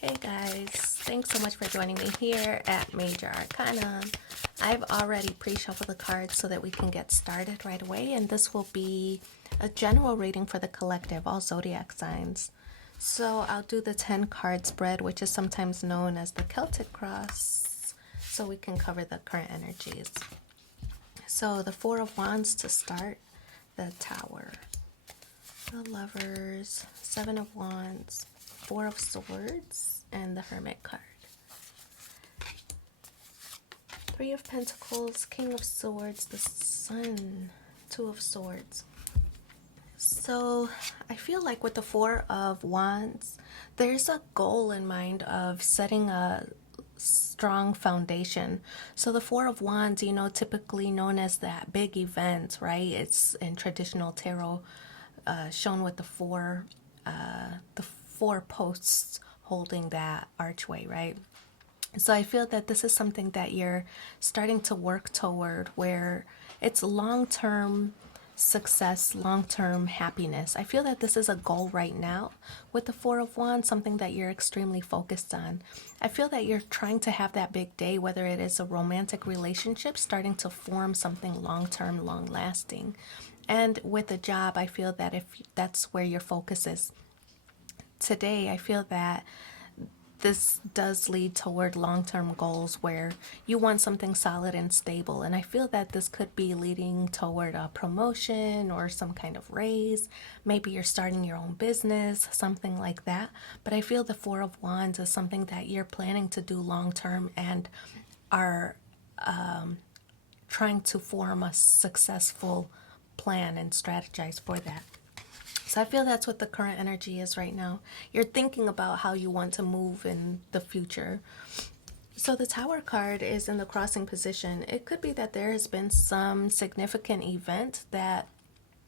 Hey guys, thanks so much for joining me here at Major Arcana. I've already pre-shuffled the cards so that we can get started right away, and this will be a general reading for the collective, all zodiac signs. So I'll do the 10 card spread, which is sometimes known as the Celtic cross, so we can cover the current energies. So the Four of Wands to start, the Tower, the Lovers, Seven of Wands, Four of Swords, and the Hermit card. Three of Pentacles, King of Swords, the Sun, Two of Swords. So I feel like with the Four of Wands, there's a goal in mind of setting a strong foundation. So the Four of Wands, typically known as that big event, right? It's in traditional tarot shown with the four posts holding that archway, right? So I feel that this is something that you're starting to work toward, where it's long-term success, long-term happiness. I feel that this is a goal right now with the Four of Wands, something that you're extremely focused on. I feel that you're trying to have that big day, whether it is a romantic relationship, starting to form something long-term, long-lasting. And with a job, I feel that if that's where your focus is today, I feel that this does lead toward long-term goals where you want something solid and stable. And I feel that this could be leading toward a promotion or some kind of raise. Maybe you're starting your own business, something like that. But I feel the Four of Wands is something that you're planning to do long-term and are trying to form a successful plan and strategize for that. So I feel that's what the current energy is right now. You're thinking about how you want to move in the future. So the Tower card is in the crossing position. It could be that there has been some significant event that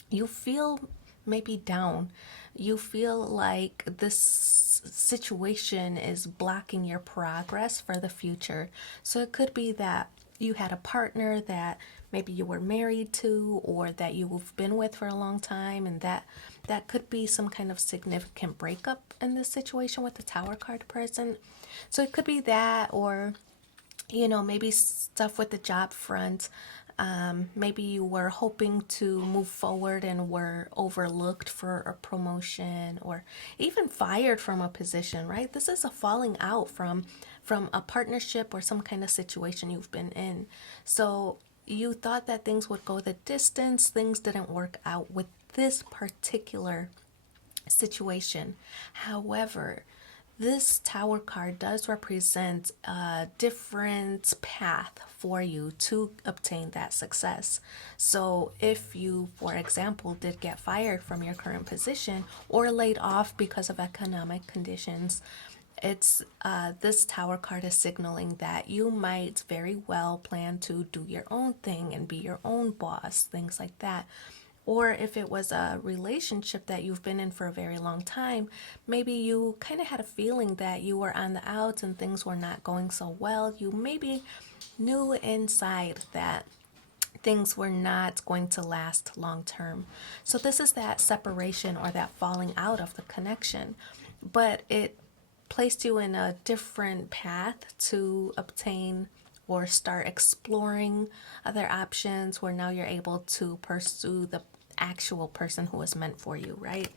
you feel maybe down. You feel like this situation is blocking your progress for the future. So it could be that you had a partner that maybe you were married to or that you've been with for a long time, and that could be some kind of significant breakup in this situation with the Tower card present. So it could be that, or maybe stuff with the job front. Maybe you were hoping to move forward and were overlooked for a promotion or even fired from a position, right? This is a falling out from a partnership or some kind of situation you've been in. So you thought that things would go the distance. Things didn't work out with this particular situation. However, this Tower card does represent a different path for you to obtain that success. So if you, for example, did get fired from your current position or laid off because of economic conditions, it's this Tower card is signaling that you might very well plan to do your own thing and be your own boss, things like that. Or if it was a relationship that you've been in for a very long time, maybe you kind of had a feeling that you were on the outs and things were not going so well. You maybe knew inside that things were not going to last long term. So this is that separation or that falling out of the connection. But it placed you in a different path to obtain or start exploring other options where now you're able to pursue the actual person who was meant for you, right?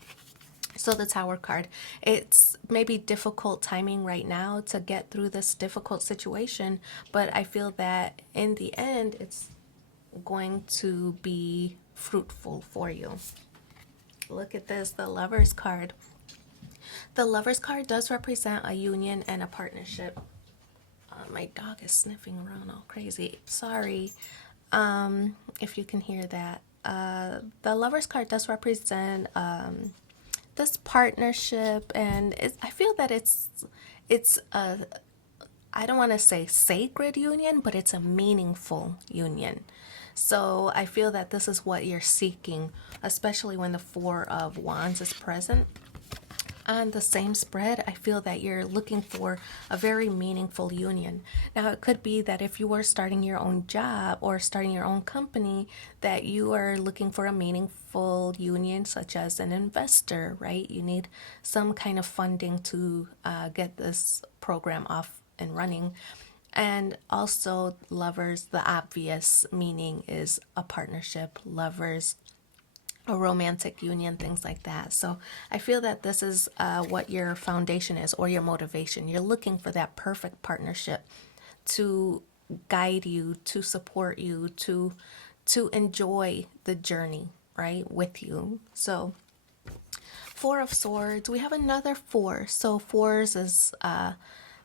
So the Tower card, it's maybe difficult timing right now to get through this difficult situation, but I feel that in the end, it's going to be fruitful for you. Look at this, the Lovers card. The Lovers card does represent a union and a partnership. My dog is sniffing around all crazy. Sorry if you can hear that. The Lovers card does represent this partnership, and I feel that it's a, I don't want to say sacred union, but it's a meaningful union. So I feel that this is what you're seeking, especially when the Four of Wands is present. On the same spread, I feel that you're looking for a very meaningful union. Now, it could be that if you were starting your own job or starting your own company, that you are looking for a meaningful union, such as an investor, right? You need some kind of funding to get this program off and running. And also, lovers, the obvious meaning is a partnership, lovers, a romantic union, things like that. So I feel that this is what your foundation is or your motivation. You're looking for that perfect partnership to guide you, to support you, to enjoy the journey, right, with you. So Four of Swords, we have another four. So fours is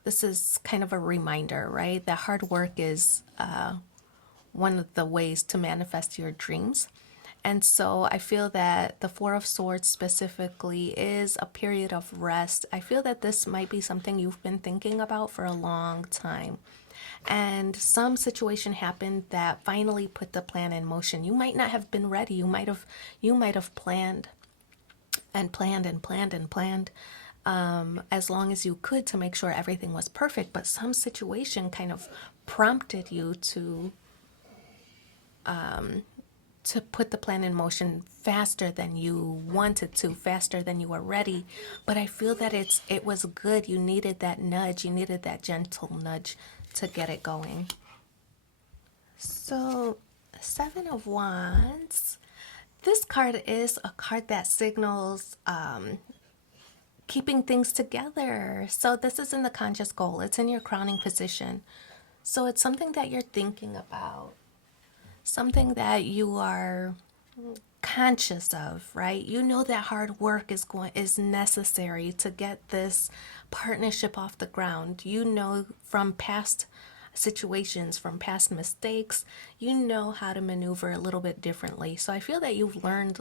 this is kind of a reminder, right? That hard work is one of the ways to manifest your dreams. And so I feel that the Four of Swords specifically is a period of rest. I feel that this might be something you've been thinking about for a long time. And some situation happened that finally put the plan in motion. You might not have been ready. You might have planned and planned and planned and planned as long as you could to make sure everything was perfect. But some situation kind of prompted you to put the plan in motion faster than you wanted to, faster than you were ready. But I feel that it was good. You needed that nudge. You needed that gentle nudge to get it going. So, Seven of Wands. This card is a card that signals keeping things together. So this is in the conscious goal. It's in your crowning position. So it's something that you're thinking about, something that you are conscious of, right? You know that hard work is necessary to get this partnership off the ground. You know from past situations, from past mistakes, you know how to maneuver a little bit differently. So I feel that you've learned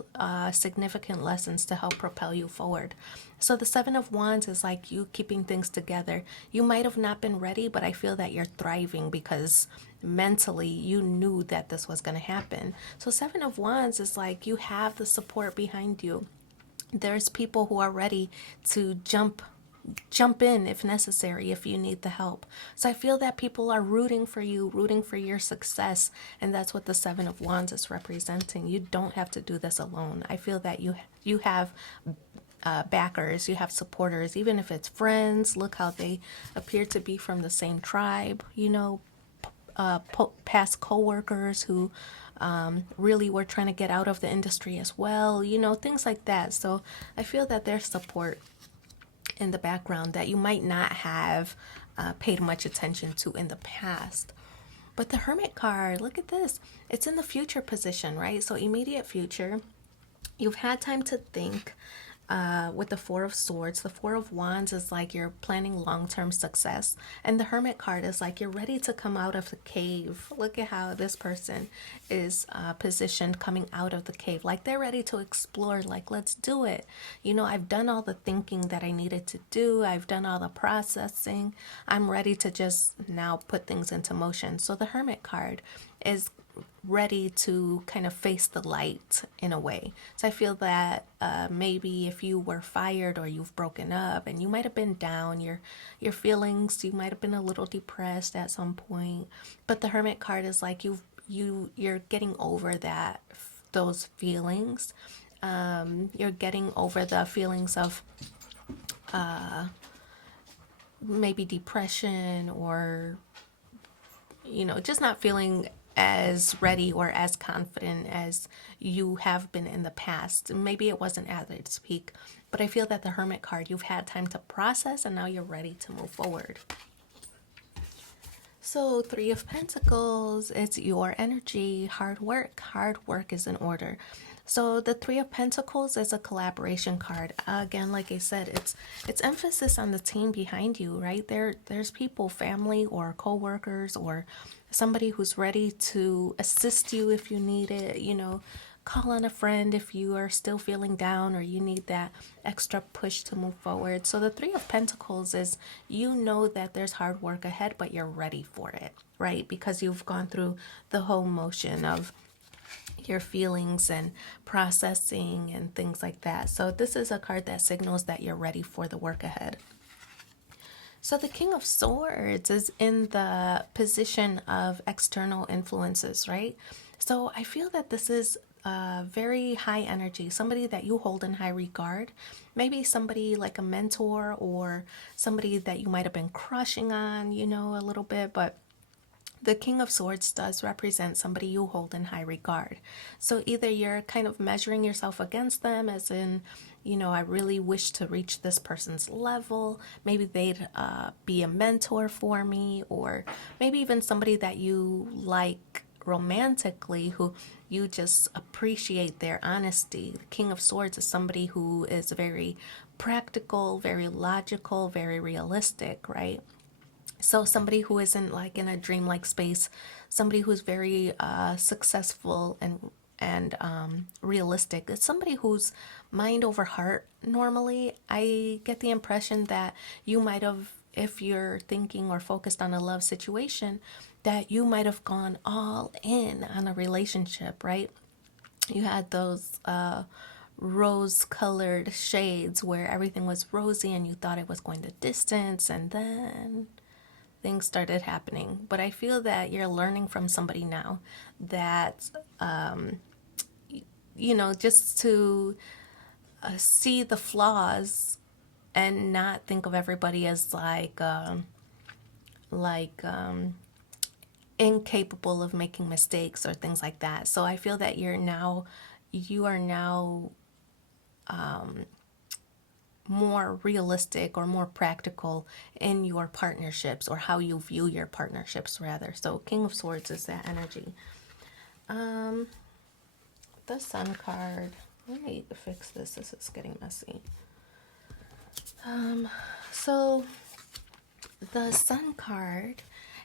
significant lessons to help propel you forward. So the Seven of Wands is like you keeping things together. You might have not been ready, but I feel that you're thriving because mentally you knew that this was going to happen. So Seven of Wands is like you have the support behind you. There's people who are ready to jump in if necessary, if you need the help. So I feel that people are rooting for you, rooting for your success, and that's what the Seven of Wands is representing. You don't have to do this alone. I feel that you have backers, you have supporters, even if it's friends. Look how they appear to be from the same tribe, past co-workers who really were trying to get out of the industry as well, things like that. So I feel that there's support in the background that you might not have paid much attention to in the past. But the Hermit card, look at this. It's in the future position, right? So immediate future. You've had time to think. With the Four of Swords, the Four of Wands is like you're planning long-term success, and the Hermit card is like you're ready to come out of the cave. Look at how this person is positioned coming out of the cave, like they're ready to explore, like let's do it. I've done all the thinking that I needed to do. I've done all the processing. I'm ready to just now put things into motion. So the Hermit card is ready to kind of face the light in a way. So I feel that maybe if you were fired or you've broken up and you might have been down, your feelings, you might have been a little depressed at some point, but the Hermit card is like you're getting over those feelings. You're getting over the feelings of maybe depression or just not feeling as ready or as confident as you have been in the past. Maybe it wasn't as I speak, but I feel that the Hermit card, you've had time to process and now you're ready to move forward. So Three of Pentacles, it's your energy, hard work. Hard work is in order. So the Three of Pentacles is a collaboration card. Again, like I said, it's emphasis on the team behind you, right? There's people, family or co-workers or somebody who's ready to assist you if you need it, call on a friend if you are still feeling down or you need that extra push to move forward. So the Three of Pentacles is that there's hard work ahead, but you're ready for it, right? Because you've gone through the whole motion of your feelings and processing and things like that. So this is a card that signals that you're ready for the work ahead. So the King of Swords is in the position of external influences, right? So I feel that this is very high energy, somebody that you hold in high regard, maybe somebody like a mentor or somebody that you might have been crushing on, a little bit, but the King of Swords does represent somebody you hold in high regard. So either you're kind of measuring yourself against them, as in, I really wish to reach this person's level. Maybe they'd be a mentor for me, or maybe even somebody that you like romantically who you just appreciate their honesty. The King of Swords is somebody who is very practical, very logical, very realistic, right? So somebody who isn't like in a dreamlike space, somebody who's very successful and realistic. It's somebody who's mind over heart. Normally, I get the impression that you might have, if you're thinking or focused on a love situation, that you might have gone all in on a relationship, right? You had those rose-colored shades where everything was rosy and you thought it was going the distance, and then things started happening. But I feel that you're learning from somebody now that, just to see the flaws and not think of everybody as like incapable of making mistakes or things like that. So I feel that you are now more realistic or more practical in your partnerships, or how you view your partnerships rather. So King of Swords is that energy. The Sun card. Let me fix this. This is getting messy. So the Sun card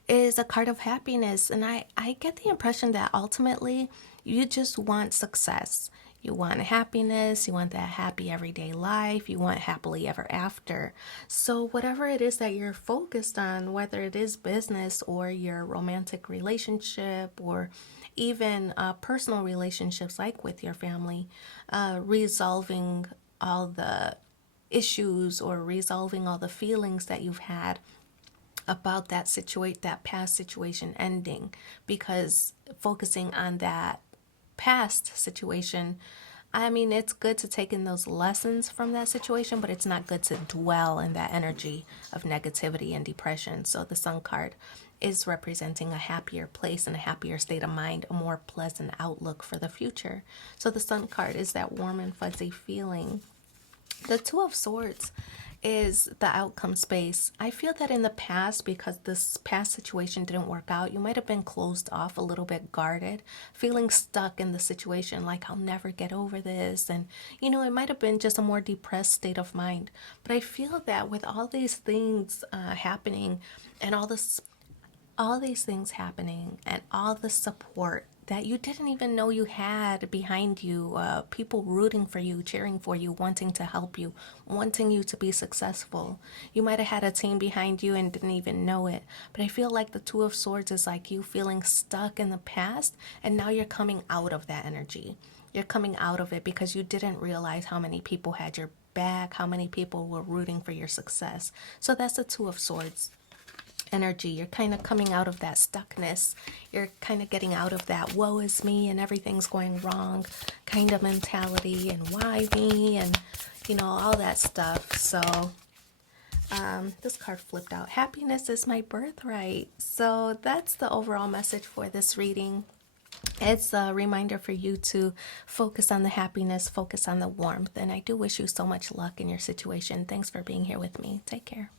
is a card of happiness, and I get the impression that ultimately you just want success. You want happiness, you want that happy everyday life, you want happily ever after. So whatever it is that you're focused on, whether it is business or your romantic relationship or even personal relationships like with your family, resolving all the issues or resolving all the feelings that you've had about that past situation ending, because focusing on that past situation, I mean, it's good to take in those lessons from that situation, but it's not good to dwell in that energy of negativity and depression. So the Sun card is representing a happier place and a happier state of mind, a more pleasant outlook for the future. So the Sun card is that warm and fuzzy feeling. The Two of Swords is the outcome space. I feel that in the past, because this past situation didn't work out, you might have been closed off, a little bit guarded, feeling stuck in the situation, like I'll never get over this. And, it might have been just a more depressed state of mind. But I feel that with all these things happening and all these things happening and all the support that you didn't even know you had behind you, people rooting for you, cheering for you, wanting to help you, wanting you to be successful. You might have had a team behind you and didn't even know it. But I feel like the Two of Swords is like you feeling stuck in the past, and now you're coming out of that energy. You're coming out of it because you didn't realize how many people had your back, how many people were rooting for your success. So that's the Two of Swords energy. You're kind of coming out of that stuckness. You're kind of getting out of that woe is me and everything's going wrong kind of mentality, and why me, and all that stuff. So this card flipped out. Happiness is my birthright. So that's the overall message for this reading. It's a reminder for you to focus on the happiness, focus on the warmth, and I do wish you so much luck in your situation. Thanks for being here with me. Take care.